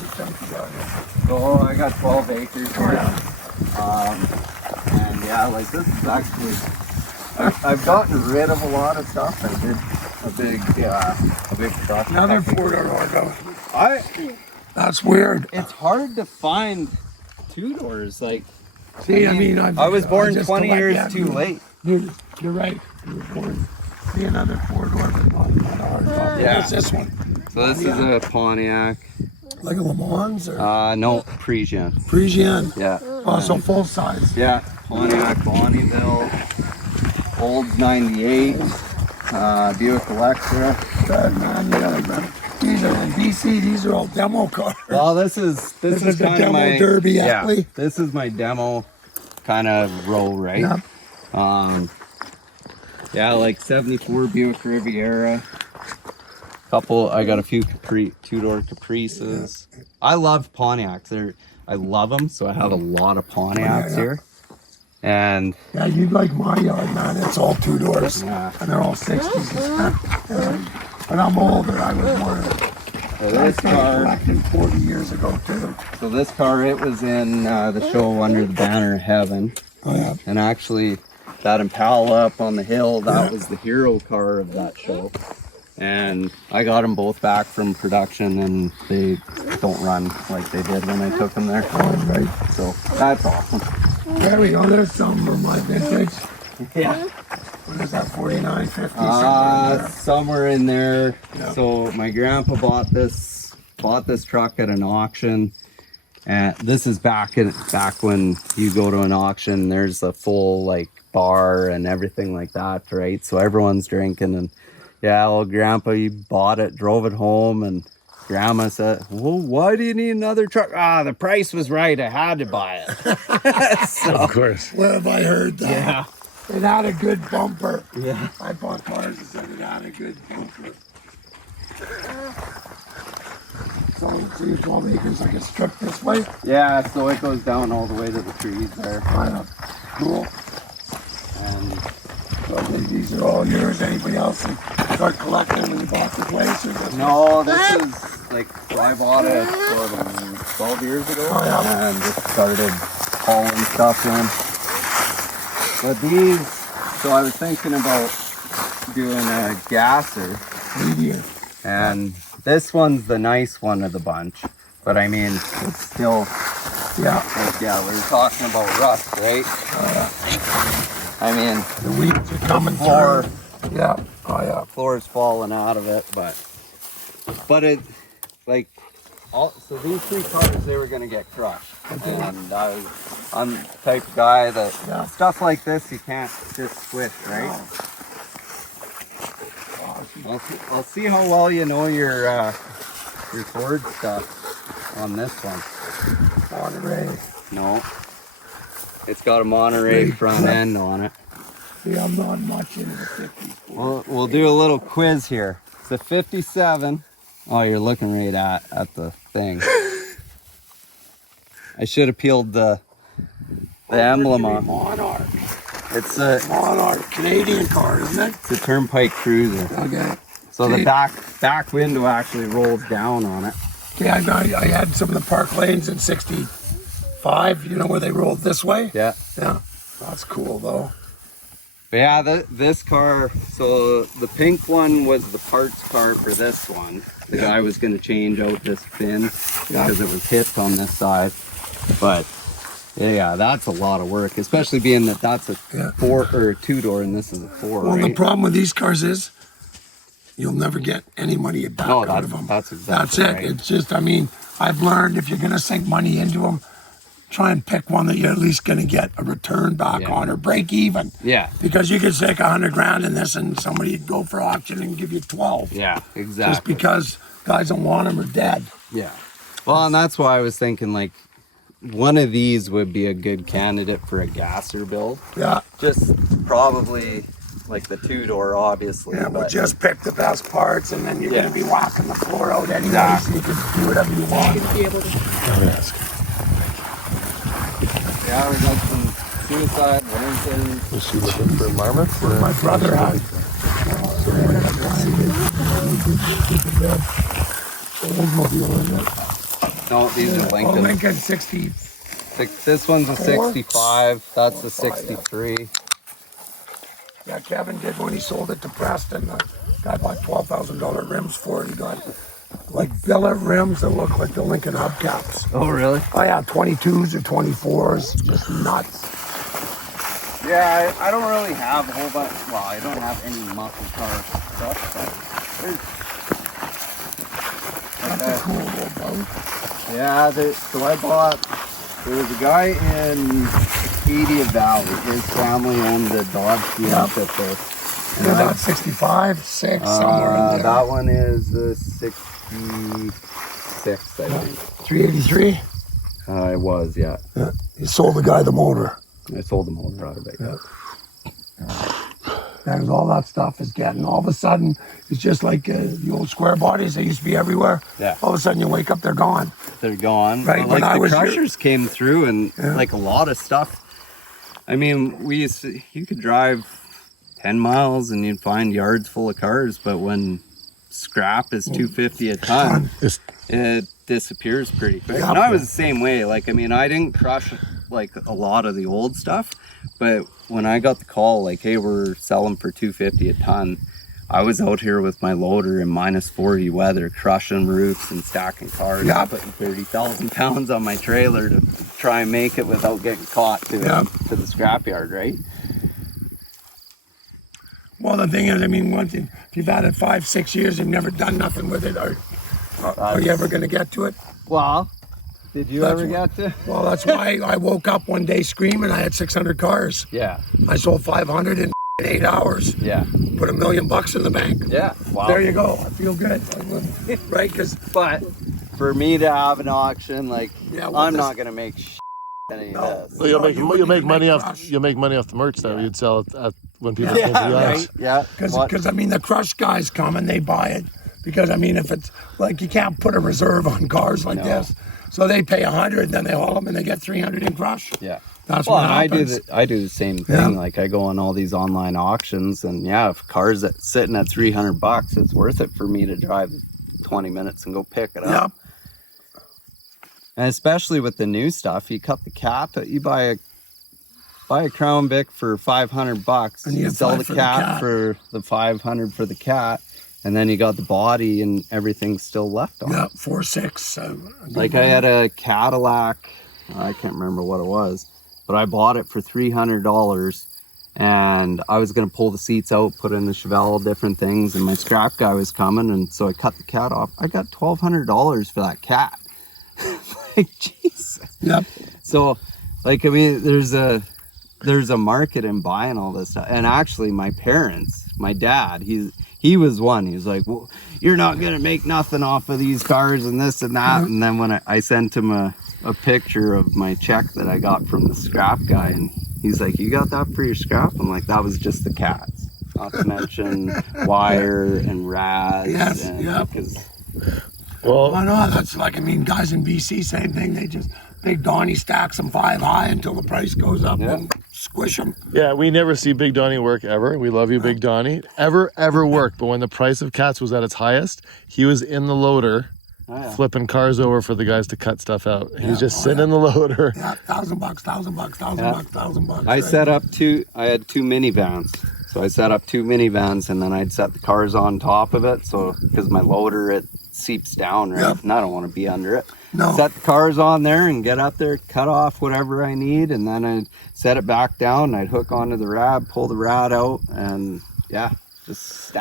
the chunk you got here? So I got 12 acres here. And yeah, like this is actually, I've gotten rid of a lot of stuff. I did a big truck. Another 4-door Argo. That's weird. It's hard to find 2-doors. Like, See, I was born just 20 years yeah, too late. You're right. You were born. See another 4-door, but not a hard top. Yeah. What's this one? So this is a Pontiac. Like a Le Mans or No, Parisian. Parisian? Yeah. Oh, so full size. Yeah, Pontiac Bonneville, Olds 98, Buick Electra. Good man, yeah. These are in BC. These are all demo cars. Well, this is the kind of demo my derby yeah. alley. This is my demo kind of row, right? Yep. Yeah, like 74 Buick Riviera. I got a few 2-door Caprices. I love Pontiacs. I love them, so I have a lot of Pontiacs here. And yeah, you like my yard, man. It's all 2-doors. Yeah. And they're all 60s. But I'm older. I was more this car, collecting 40 years ago, too. so this car, it was in the show Under the Banner of Heaven. Oh, yeah. And actually, that Impala up on the hill, that was the hero car of that show. And I got them both back from production, and they don't run like they did when I took them there. All right. So that's awesome. There we go. There's some of my vintage. Yeah. What is that, 49, 50? Somewhere in there. Yeah. So my grandpa bought this truck at an auction. And this is back when you go to an auction, there's a full like bar and everything like that, right? So everyone's drinking, and yeah, well, Grandpa, he bought it, drove it home, and Grandma said, well, why do you need another truck? The price was right. I had to buy it. So, Of course. Where have I heard that? yeah. It had a good bumper. Yeah. I bought cars that said it had a good bumper. So 12 acres, I guess, truck this way. Yeah, so it goes down all the way to the trees there. Cool. And So these are all yours. Anybody else start collecting when you bought the place? Or just... no, this is like, I bought it 12 years ago. Oh, yeah. And just started hauling stuff in. But these, so I was thinking about doing a gasser. Medium. And this one's the nice one of the bunch. But I mean, it's still, Yeah. like, yeah, we were talking about rust, right? I mean, The weeds are coming floor, through. Yeah. Oh, yeah. floor's falling out of it, but it, like, so these 3 cars, they were gonna get crushed. And I'm the type of guy that, stuff like this, you can't just squish, right? I'll see how well you know your Ford stuff on this one. Monterey. No. It's got a Monterey front end on it. See, I'm not much into the 50s. We'll do a little quiz here. It's a 57. Oh, you're looking right at the thing. I should have peeled the emblem off. Monarch. It's a Monarch. Canadian car, isn't it? It's a Turnpike Cruiser. Okay. So the back window actually rolls down on it. Yeah, I had some of the park lanes in 65, you know, where they rolled this way? Yeah. Yeah. That's cool, though. But yeah, this car, so the pink one was the parts car for this one. The guy was going to change out this fin because it was hit on this side. But yeah, that's a lot of work, especially being that that's a 4 or a 2-door and this is a 4. Well, right? the problem with these cars is you'll never get any money back out of them. That's exactly That's it. right. It's just, I mean, I've learned if you're going to sink money into them, try and pick one that you're at least going to get a return back on or break even. Yeah. Because you could sink 100 grand in this and somebody would go for auction and give you 12. Yeah, exactly. Just because guys don't want them or dead. Yeah. Well, and that's why I was thinking, like, one of these would be a good candidate for a gasser build. Yeah. Just probably like the 2-door, obviously. Yeah, but but just pick the best parts and then you're going to be whacking the floor out anyway, so you can do whatever you want. I'm gonna ask. yeah, we got some suicide, Warrington. Was she looking for marmots? What my brother had. Oldsmobile, isn't it? No, these are Oh, Lincoln. Lincoln 60. This one's a 65. That's a 65, yeah. 63. Yeah, Kevin did when he sold it to Preston. The guy bought $12,000 rims for it. He got like billet rims that look like the Lincoln hubcaps. Oh, really? I have 22s or 24s, just nuts. Yeah, I don't really have a whole bunch. Well, I don't have any muscle car stuff, but That's a cool little boat. yeah, so I bought, there was a guy in Acadia Valley. His family owned the Dodge dealership there. Yeah, that's 65, 6, somewhere in there. That one is the 66, I think. 383? It was, yeah. Yeah. You sold the guy the motor. I sold the motor out of it. Yeah. And all that stuff is getting, all of a sudden, it's just like the old square bodies. They used to be everywhere. Yeah. All of a sudden you wake up, they're gone. They're gone. Right, But when like I the was crushers came through and like a lot of stuff. I mean, you could drive 10 miles and you'd find yards full of cars, but when scrap is $250 a ton, it disappears pretty quick. Yeah. And I was the same way. Like, I mean, I didn't crush like a lot of the old stuff, but when I got the call, like, hey, we're selling for $250 a ton, I was out here with my loader in -40 weather, crushing roofs and stacking cars, putting 30,000 pounds on my trailer to try and make it without getting caught to the scrapyard, right? Well, the thing is, I mean, once if you've had it 5, 6 years, you've never done nothing with it, are you ever going to get to it? Well, did you ever get to? Well, that's why I woke up one day screaming I had 600 cars. Yeah. I sold 500 in 8 hours. Yeah. Put $1 million in the bank. Yeah. Wow. There you go. I feel good. Right? But for me to have an auction, like, I'm not going to make any of this. Well, you'll make money off the merch though. You'd sell it when people came to the house. Yeah. Because I mean, the crush guys come and they buy it. Because I mean, if it's like you can't put a reserve on cars like this, so they pay 100, then they haul them and they get 300 in crush. Yeah. That's what happens. I do the same thing. Yeah. Like, I go on all these online auctions, and if a car's sitting at $300, it's worth it for me to drive 20 minutes and go pick it up. And especially with the new stuff, you cut the cap, you buy a Crown Vic for $500, And you sell the cat for the $500 for the cat, and then you got the body and everything's still left on it. Yeah, 4.6. Like, I had a Cadillac, I can't remember what it was, but I bought it for $300, and I was gonna pull the seats out, put in the Chevelle, different things, and my scrap guy was coming, and so I cut the cat off. I got $1,200 for that cat. Like, Jesus. Yep. So, like, I mean, there's a market in buying all this stuff. And actually, my parents, my dad, he was one. He was like, well, you're not gonna make nothing off of these cars and this and that. And then when I sent him a picture of my check that I got from the scrap guy, and he's like, you got that for your scrap? I'm like, that was just the cats, not to mention wire and rads. Yes, and Well, Why not? That's like, I mean, guys in BC, same thing. They just, Big Donnie stacks them 5 high until the price goes up and squish them. yeah, we never see Big Donnie work ever. We love you, Big Donnie. Ever work. But when the price of cats was at its highest, he was in the loader flipping cars over for the guys to cut stuff out. He was just sitting in the loader. Yeah, $1,000, $1,000. I set up I had 2 minivans. So I set up 2 minivans, and then I'd set the cars on top of it. So, because my loader, it seeps down, right? Yep. And I don't want to be under it. No. Set the cars on there and get up there, cut off whatever I need, and then I'd set it back down. I'd hook onto the rad, pull the rad out, and just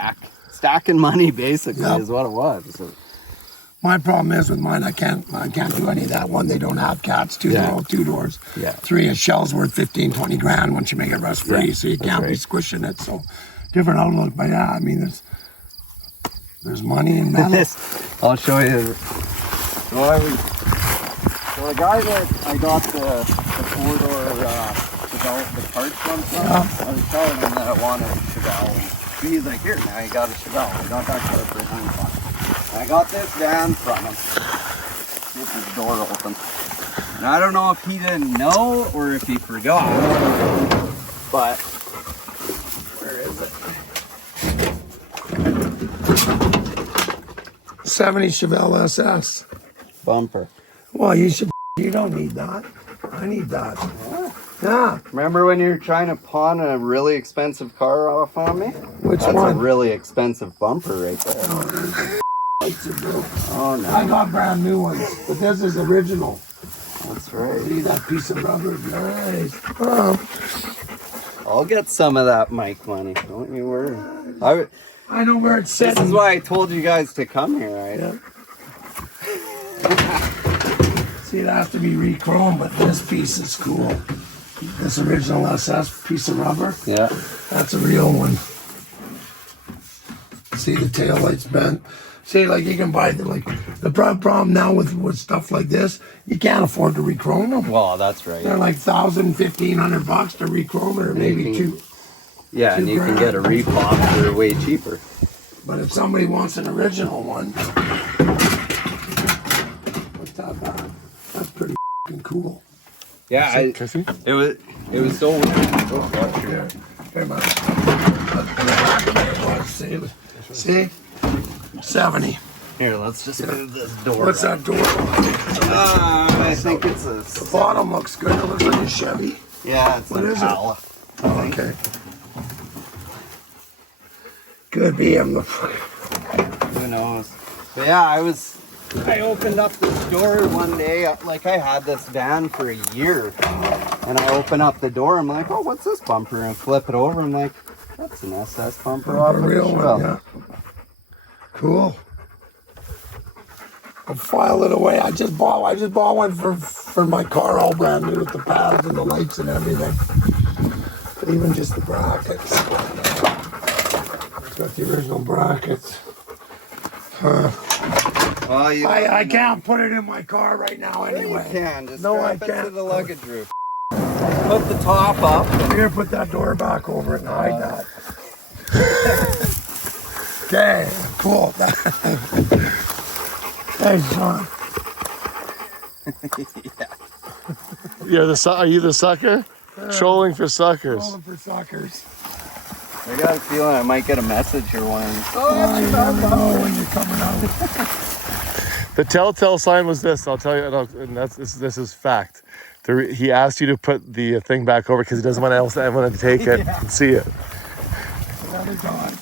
stacking money basically is what it was. So, my problem is with mine, I can't do any of that. One, they don't have cats. 2, they're all 2 doors. Yeah. 3, a shell's worth 15, 20 grand once you make it rust free, so you can't be squishing it. So different outlook, but yeah, I mean, there's money in metal. I'll show you. So the guy that I got the 4-door Chevelle, the parts from, I was telling him that I wanted a Chevelle. And he's like, here, now you got a Chevelle. I got that car for $100. And I got this van from him. Get his door open. And I don't know if he didn't know or if he forgot, but where is it? 70 Chevelle SS. Bumper. Well, you don't need that. I need that. Yeah. Remember when you were trying to pawn a really expensive car off on me? Which That's one? a really expensive bumper right there. Oh no. I got brand new ones, but this is original. That's right. See that piece of rubber? Nice. I'll get some of that mic money. Don't you worry. I know where it's This sitting. is why I told you guys to come here, right? Yeah. See, it has to be re-chromed, but this piece is cool. This original SS piece of rubber, Yeah. that's a real one. See, the tail light's bent. See, like you can buy the problem now with stuff like this, you can't afford to re-chrome them. Well, that's right. They're like $1,000, $1,500 to re-chrome it, or maybe two. Yeah, and you can get a repop for way cheaper. But if somebody wants an original one, what's that bad? That's pretty f***ing cool. Yeah, it was so weird. Oh, watch your- Yeah, very much. See? 70. Here, let's just move this door. What's that door? I think it's a. The bottom looks good. It looks like a Chevy. Yeah, it's What an is it? Impala. Oh, okay. Could be him. Who knows? But yeah, I opened up this door one day, like I had this van for a year, and I open up the door, I'm like, oh, what's this bumper? And flip it over, I'm like, that's an SS bumper off A of the real shelf. one, yeah. Cool. I'll file it away. I just bought one for my car, all brand new with the pads and the lights and everything. But even just the brackets. It's got the original brackets. Well, I can't put it in my car right now You anyway. can, just No, I strap it to can't. the luggage roof. Put the top up. Here, put that door back over it and hide that. Okay, cool. Hey, Shaun. Are you the sucker? Trolling for suckers. Rolling for suckers. I got a feeling I might get a message or one. Oh, you never know when you're coming out. The telltale sign was this. I'll tell you, and this is fact. He asked you to put the thing back over because he doesn't want anyone to take it and see it. Another time.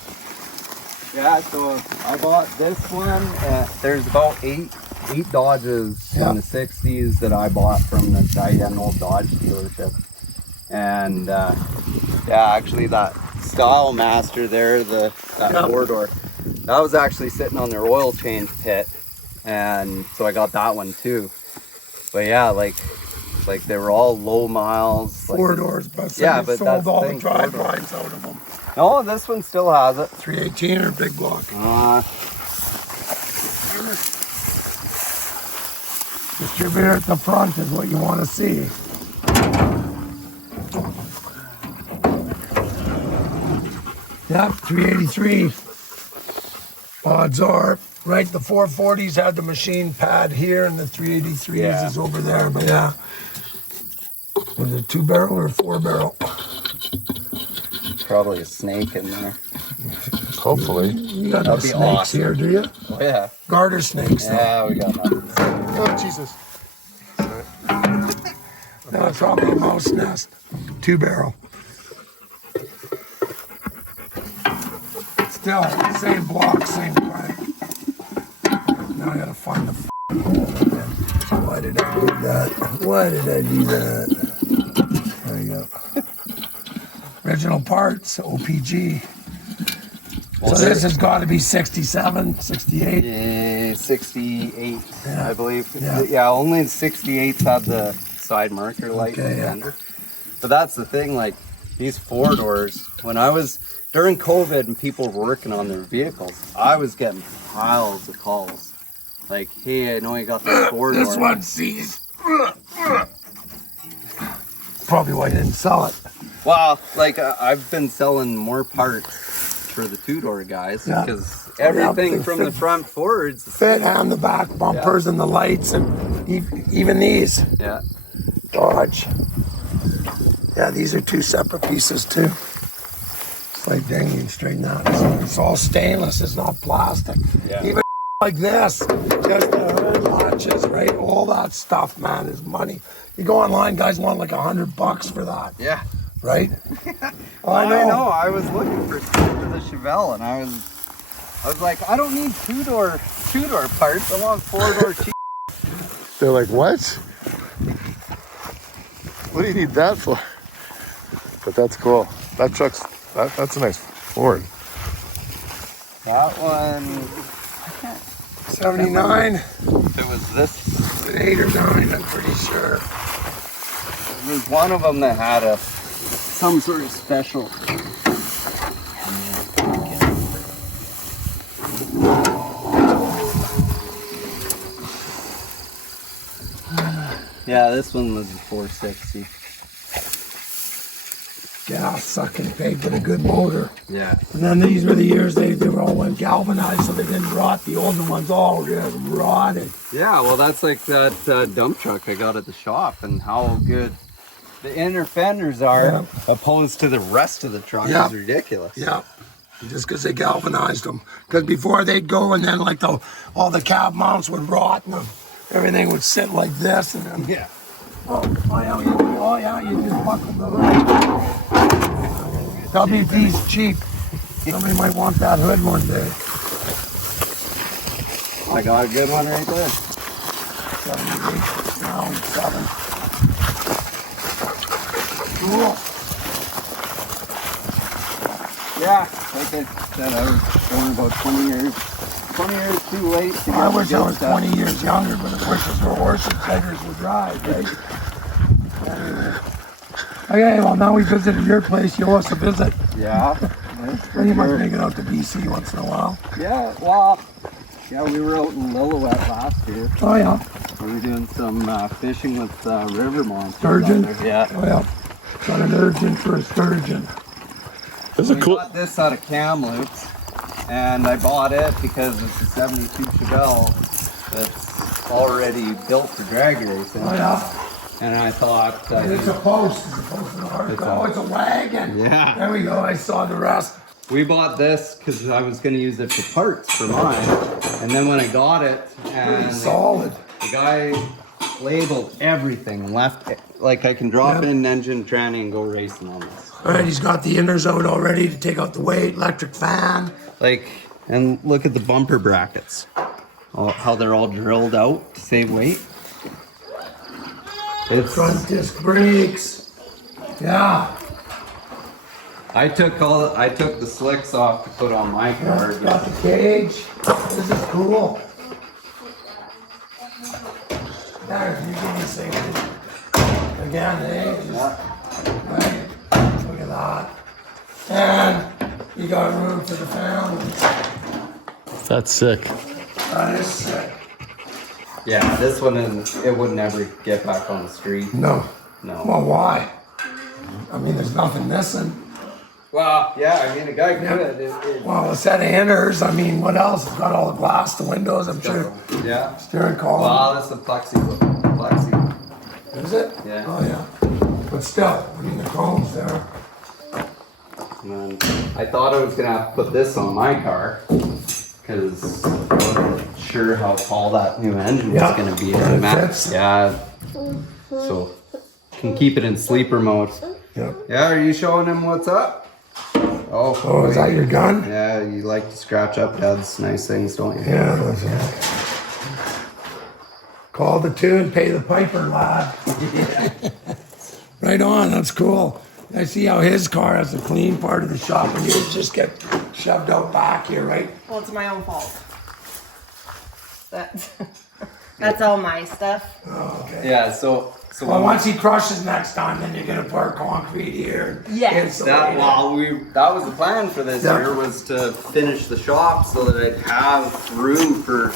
Yeah, so I bought this one. There's about eight Dodges in the 60s that I bought from the Cheyenne old Dodge dealership. And actually that Style Master there, that four-door, that was actually sitting on their oil change pit. And so I got that one too. But yeah, like they were all low miles. Four doors, but Yeah, but but that's sold all the the thing, drive four doors. lines out of them. No, this one still has it. 318 or big block? Distributor at the front is what you want to see. Yep, 383. Odds are, right, the 440s had the machine pad here and the 383s is over there, but yeah. Was it 2-barrel or 4-barrel? Probably a snake in there. Hopefully. You got no That'd be snakes awesome. here, do you? Oh, yeah. Garter snakes, though. Yeah, we got nothing. Oh, Jesus. No, it's probably a mouse nest. 2-barrel. Still, same block, same crank. Now I gotta find the hole again. Why did I do that? Why did I do that? There you go. Original parts, OPG. So this has got to be 67, 68. 68, Yeah. I believe. Yeah. Yeah, only the 68s had the side marker light. Okay, yeah. fender. But that's the thing, like these four doors, when I was, during COVID and people were working on their vehicles, I was getting piles of calls. Like, hey, I know you got this four door. This one sees. Probably why you didn't sell it. Well, like I've been selling more parts for the two-door guys Yeah. because everything they from fit- the front forwards. Fit and the back bumpers and the lights and even these. Yeah. Dodge. Yeah, these are two separate pieces too. It's like dang, you can straighten that. It's all stainless, it's not plastic. Yeah. Even like this. Just the herd latches, right? All that stuff, man, is money. You go online, guys want like $100 for that. Yeah. Right? I know. I was looking for the Chevelle, and I was like, I don't need two-door parts. I want four-door cheap. They're like, what? What do you need that for? But that's cool. That truck's, that's a nice Ford. That one, 79. it was this. An 8 or 9, I'm pretty sure. There was one of them that had some sort of special. Yeah, this one was a 460. Gas sucking pig, but a good motor. Yeah. And then these were the years they were all galvanized, so they didn't rot. The older ones all just rotted. Yeah, well, that's like that dump truck I got at the shop, and how good the inner fenders are opposed to the rest of the truck is ridiculous. Yeah. Just because they galvanized them. Because before they'd go, and then like all the cab mounts would rot, and everything would sit like this, and then you just buckle the hood. WD's cheap. Somebody might want that hood one day. I got a good one right there. 78, round 7. Cool. Yeah, like I said, I was born about 20 years too late. To I get wish the I good was stuff. 20 years younger, but the horses were horses, beggars would ride, right? Okay, well now we visited your place. You owe us a visit. Yeah. Well, you must make it out to BC once in a while. Yeah, well, we were out in Lillooet last year. Oh yeah. We were doing some fishing with river monsters. Sturgeon? out there. Yeah. Oh yeah. Got an urgent for a sturgeon. This is We cool. got this out of Kamloops, and I bought it because it's a 72 Chevelle that's already built for drag racing. Oh yeah. And I thought, It's a post. It's a post in the hard. Oh, it's a wagon. Yeah. There we go. I saw the rest. we bought this because I was going to use it for parts for mine. And then when I got it, Pretty and solid. the guy labeled everything, left, like I can drop in engine, tranny, and go racing on this. All right, he's got the inners out already to take out the weight. Electric fan. Like, and look at the bumper brackets, how they're all drilled out to save weight. It's, Front disc brakes. Yeah. I took the slicks off to put on my car. Got the cage. This is cool. There, you give me a second. Again, eh? Right. Look at that. And you got room for the family. That's sick. That is sick. Yeah, this one it would never get back on the street. No. No. Well, why? I mean, there's nothing missing. Well, yeah, I mean, a guy could. Well, a set of inners. I mean, what else? It's got all the glass, the windows, I'm sure. Yeah. Steering column. Wow, that's the plexi. Is it? Yeah. Oh, yeah. But still, I mean, the chrome's there. And then I thought I was gonna have to put this on my car because I wasn't sure how tall that new engine was Yeah. gonna be. And it fits. Yeah. So can keep it in sleeper mode. Yeah. Yeah, are you showing him what's up? Oh, Oh, is that your gun? yeah, you like to scratch up Dad's nice things, don't you? Yeah, that's it. Call the tune, pay the piper, lad. Right on, that's cool. I see how his car has the clean part of the shop and yours just get shoved out back here, right? Well, it's my own fault. That's all my stuff. Oh, okay. Yeah, so Well, once he crushes next time, then you're gonna pour concrete here. and Yes. insulate that it. that was the plan for this Yeah. year, was to finish the shop so that I'd have room for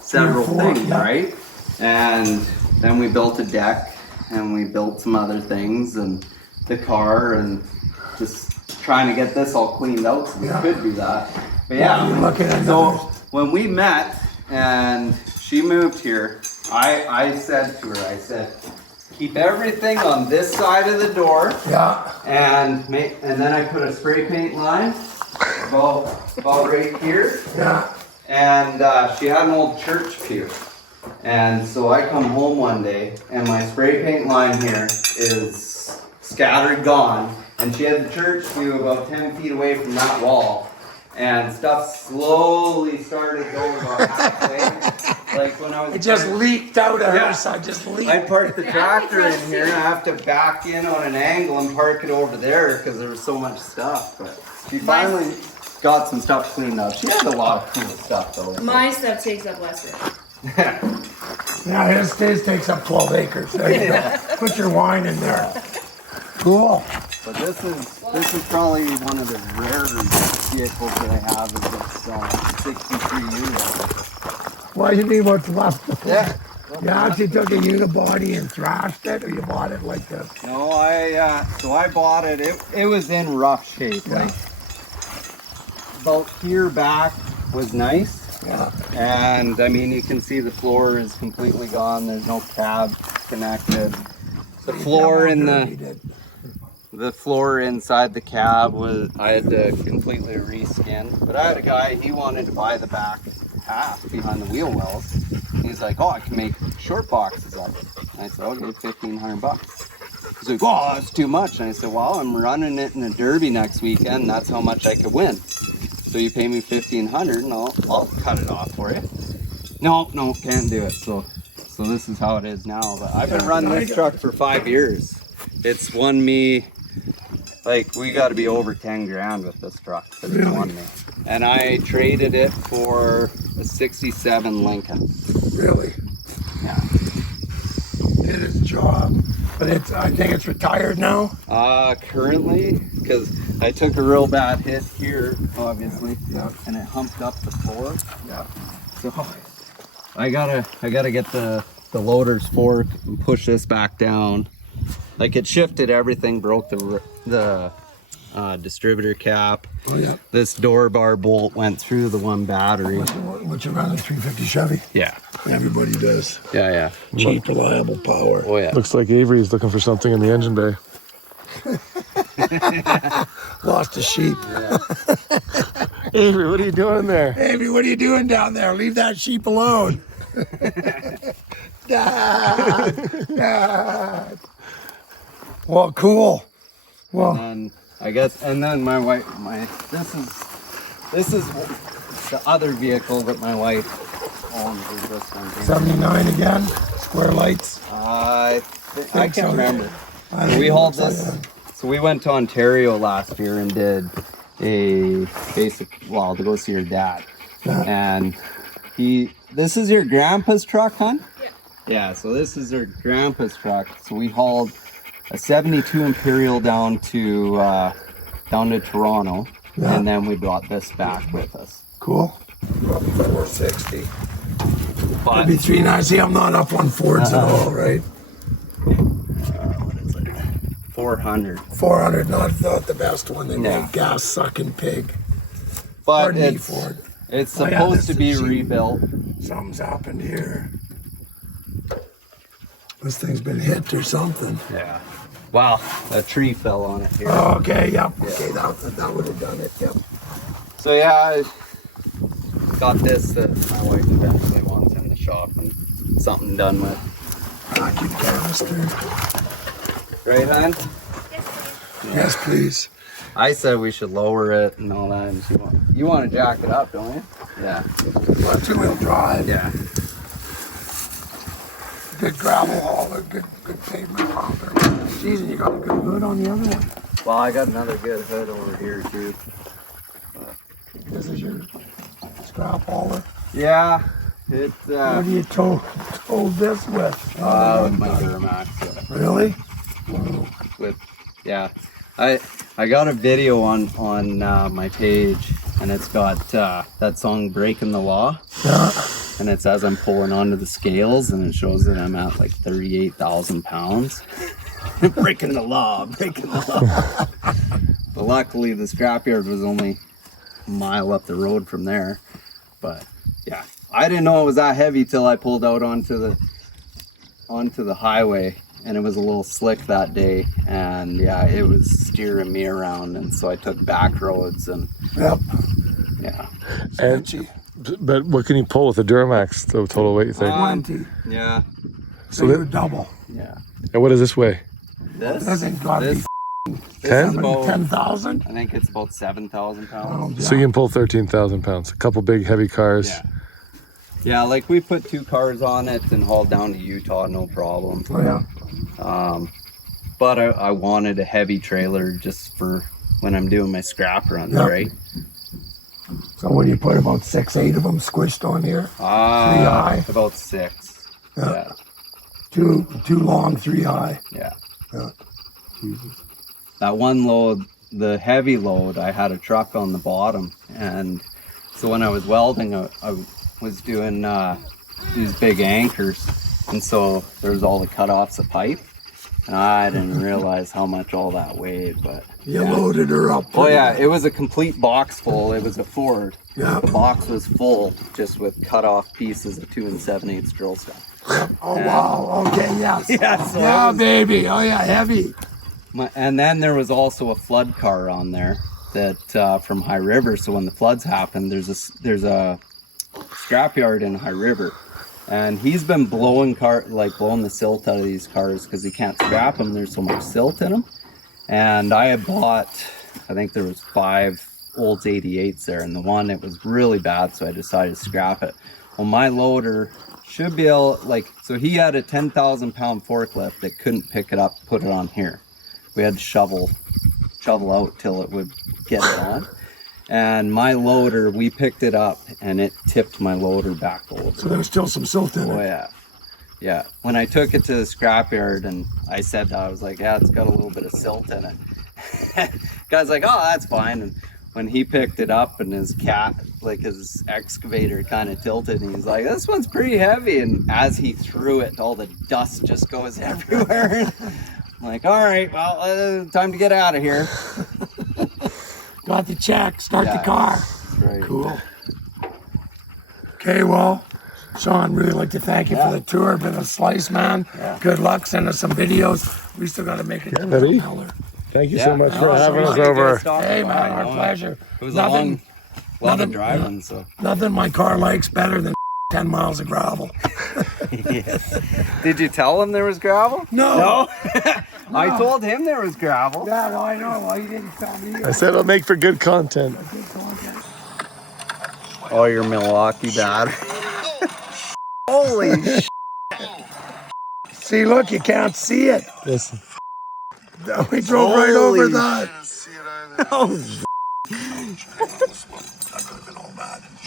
several Four, things, yeah. right? And then we built a deck and we built some other things and the car and just trying to get this all cleaned out so we Yeah. could do that. But Yeah, you're looking at so numbers. when we met and she moved here, I said to her, I said, keep everything on this side of the door, Yeah, and then I put a spray paint line about right here, yeah. and she had an old church pew. And so I come home one day, and my spray paint line here is scattered, gone, and she had the church pew about 10 feet away from that wall, and stuff slowly started going about halfway. Like when I was... It just leaked out of Yeah. her side, just leaked. I parked the tractor in here, and I have to back in on an angle and park it over there because there was so much stuff. But she finally got some stuff cleaned up. She had a lot of cool stuff though. My stuff takes up less room. Yeah, his takes up 12 acres. There you go. Put your wine in there. Cool. But this is probably one of the rarer vehicles that I have, is this 63 unit. What do you mean what's left? Yeah. You actually took a unibody and thrashed it, or you bought it like this? No, so I bought it. It was in rough shape. Yeah. Like about here back was nice. Yeah. And I mean, you can see the floor is completely gone. There's no cab connected. The floor in the floor inside the cab was, I had to completely reskin. But I had a guy, he wanted to buy the back half behind the wheel wells. He's like, oh, I can make short boxes of it. And I said, okay, $1,500. He's like, oh, that's too much. And I said, well, I'm running it in a derby next weekend. That's how much I could win. So you pay me $1,500 and I'll cut it off for you. No, can't do it. So this is how it is now. But I've been running this truck for 5 years. It's won me, like, we got to be over 10 grand with this truck. It's won me. And I traded it for a 67 Lincoln. Really? Yeah. Did its job. But I think it's retired now. Currently, because I took a real bad hit here, obviously, Yeah. and it humped up the floor. Yeah. So I gotta get the loader's fork and push this back down. Like, it shifted everything, broke the distributor cap. Oh yeah. This door bar bolt went through the one battery. What you run a 350 Chevy? Yeah. Everybody does. Yeah. Cheap, reliable power. Oh yeah. Looks like Avery's looking for something in the engine bay. Lost a sheep. Avery, what are you doing there? Avery, what are you doing down there? Leave that sheep alone. Dad. Well, cool. Well, And I guess, and then my wife, this is the other vehicle that my wife owns, is this one here. 79 again. Square lights. I can't so. remember. I think We it hauled looks this. like that. So we went to Ontario last year and did a basic, well, to go see your dad. Yeah. And this is your grandpa's truck, hon? Yeah, so this is your grandpa's truck. So we hauled a 72 Imperial down to Toronto, Yeah. and then we brought this back with us. Cool. Probably 460. But That'd be 390. See, I'm not up on Fords at all, right? what is it? 400. 400, not the best one. They No. make gas sucking pig. But Pardon me, it's Ford. it's Oh, yeah, supposed this to be is cheap. rebuilt. Something's happened here. This thing's been hit or something. Yeah. Wow, a tree fell on it here. Oh, okay, yep. Okay, that would have done it, yep. So yeah, I got this that my wife eventually wants in the shop and something done with. Vacuum canister. Right, hon? Yes, please. I said we should lower it and all that, and you want to jack it up, don't you? Yeah. Well, two-wheel drive. Yeah. Good gravel hauler, good pavement hauler. Jeez, and you got a good hood on the other one. Well, I got another good hood over here too. This is your scrap hauler. Yeah. It's What do you tow this with? with my Duramax. Yeah. Really? With I got a video on my page, and it's got that song "Breaking the Law," Yeah. and it's as I'm pulling onto the scales, and it shows that I'm at like 38,000 pounds. breaking the law. But luckily, the scrapyard was only a mile up the road from there. But yeah, I didn't know it was that heavy till I pulled out onto the highway. And it was a little slick that day, and yeah, it was steering me around, and so I took back roads, and Yep. yeah. And Sketchy. But what can you pull with the Duramax, the total weight thing? 20. Yeah. So you double. Yeah. And what does this weigh? This ain't gotta This be is 10? about, 10,000. I think it's about 7,000 pounds. Oh, yeah. So you can pull 13,000 pounds. A couple big heavy cars. Yeah. Yeah, like we put 2 cars on it and hauled down to Utah, no problem. Oh, yeah. But I wanted a heavy trailer just for when I'm doing my scrap runs, Yeah. right? So what do you put, about 6, 8 of them squished on here? 3 high. About 6. Yeah. Yeah. 2 long, 3 high. Yeah. Yeah. That one load, the heavy load, I had a truck on the bottom, and so when I was welding, I was doing these big anchors, and so there's all the cut-offs of pipe, and I didn't realize how much all that weighed, but You loaded her up. oh yeah, it was a complete box full. It was a Ford. Yeah. The box was full just with cut-off pieces of 2 7/8 drill stuff. Oh, wow. Okay, yes. Yeah, so Yeah, it was- baby. Oh, yeah, heavy. And then there was also a flood car on there that from High River. So when the floods happen, there's a scrapyard in High River, and he's been blowing the silt out of these cars because he can't scrap them. There's so much silt in them. And I had bought, I think there was 5 Olds 88s there, and the one, it was really bad, so I decided to scrap it. Well, my loader should be able, so he had a 10,000 pound forklift that couldn't pick it up, put it on here. We had to shovel out till it would get it on. And my loader, we picked it up and it tipped my loader back over. So there's still some silt in Oh it. yeah. Yeah. When I took it to the scrapyard and I said that, I was like, yeah, it's got a little bit of silt in it. Guy's like, oh, that's fine. And when he picked it up and his excavator kind of tilted, and he's like, this one's pretty heavy. And as he threw it, all the dust just goes everywhere. I'm like, all right, well, time to get out of here. Got the check. Start the Yeah. car. That's right. Cool. Okay, well, Shaun, really like to thank you for the tour. Been a slice, man. Good luck. Send us some videos. We still got to make it to buddy. Miller. Thank you Yeah. so much for Awesome. having us Thank you over. Hey, man, our pleasure. It was a long of driving, so. Nothing my car likes better than 10 miles of gravel. Yes. Did you tell him there was gravel? No. I told him there was gravel. Yeah, no, I know. Well, you didn't tell me. I said it'll make for good content. Oh, your Milwaukee dad. Holy sh**. See, look, you can't see it. Listen. We drove right over Holy that.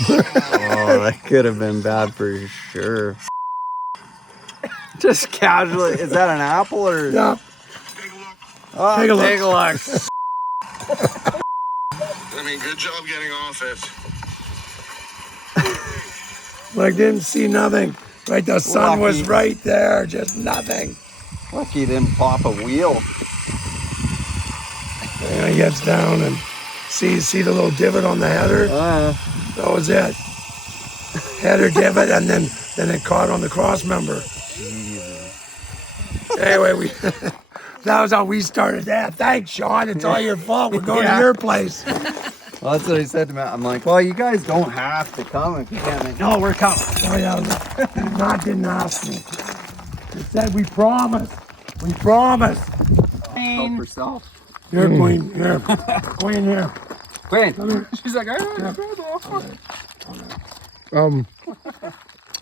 Oh, that could have been bad for sure. Just casually. Is that an apple or? Yeah. Oh, Take a look. Take a look. I mean, good job getting off it. Like, didn't see nothing. Right, the sun was Lucky. right there, just nothing. Lucky he didn't pop a wheel. And he gets down and see the little divot on the header. That was it. Header divot, and then it caught on the cross member. Anyway, that was how we started that. Thanks, Shaun. It's all your fault. We're going to your place. Well, that's what he said to me. I'm like, well, you guys don't have to come if you can't. Like, no, we're coming. Oh yeah, Matt didn't ask me. He said we promised. We promised. Help herself. Here, Queen. Here, Queen. Here. Quinn. She's like,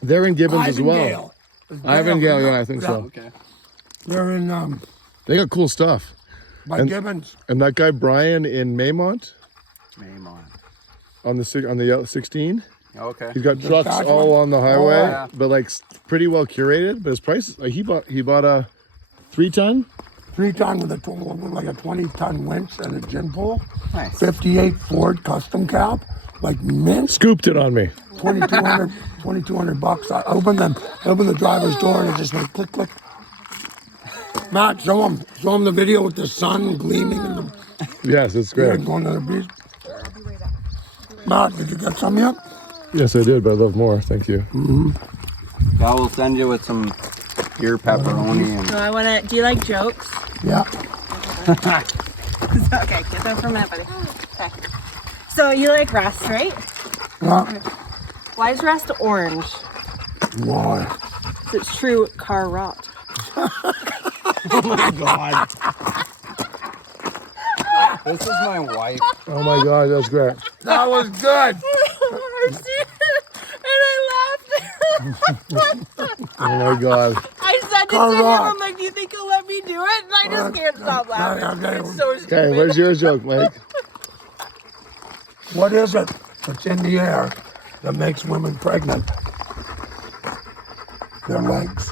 They're in Gibbons as well. Ivangale. Ivangale, yeah, I think so. okay. They're in They got cool stuff. by And- Gibbons. And that guy Brian in Maymont Maymont. on the 16, Okay. he's got trucks Saskatchewan? all on the highway, yeah. but like pretty well curated. But his price, like he bought a 3-ton. 3-ton with like a 20-ton winch and a gin pole. Nice. 58 Ford custom cab, like mint. Scooped it on me. 2,200 bucks. I opened the driver's door and it just went click, click. Matt, show him the video with the sun gleaming in the Yes, it's great. going to the beach. Matt, did you get some yet? Yes, I did, but I love more. Thank you. I will send you with some ear pepperoni and So I want to. Do you like jokes? Yeah. Okay, get that for a minute, buddy. Okay. So you like rust, right? Yeah. Why is rust orange? Why? It's true car rot. Oh my god. This is my wife. Oh my God, that's great. That was good. And I laughed. Oh my God. I said it to Car him. rot. I'm like, do you think he'll let me do it? And I just can't stop laughing. Okay. It's so stupid. Okay, where's your joke, Mike? What is it that's in the air that makes women pregnant? Their legs.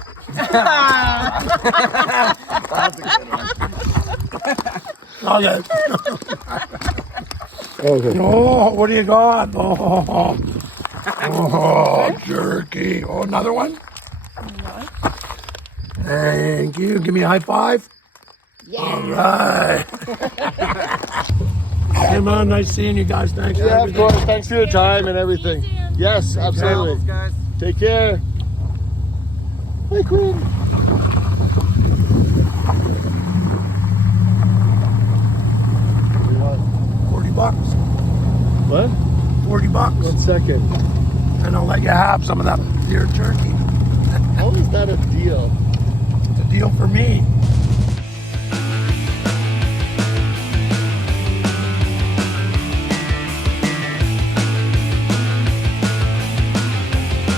Okay. Okay. Oh, what do you got? Oh, jerky. Oh, another one? Thank you. Give me a high five. Yeah. All right. Hey, man, nice seeing you guys. Thanks for Yeah, of everything. course. Thanks for your time and everything. Yes, absolutely. Guys. Take care. Bye, Queen. $40. What? $40. 1 second. And I'll let you have some of that deer jerky. How is that a deal? It's a deal for me.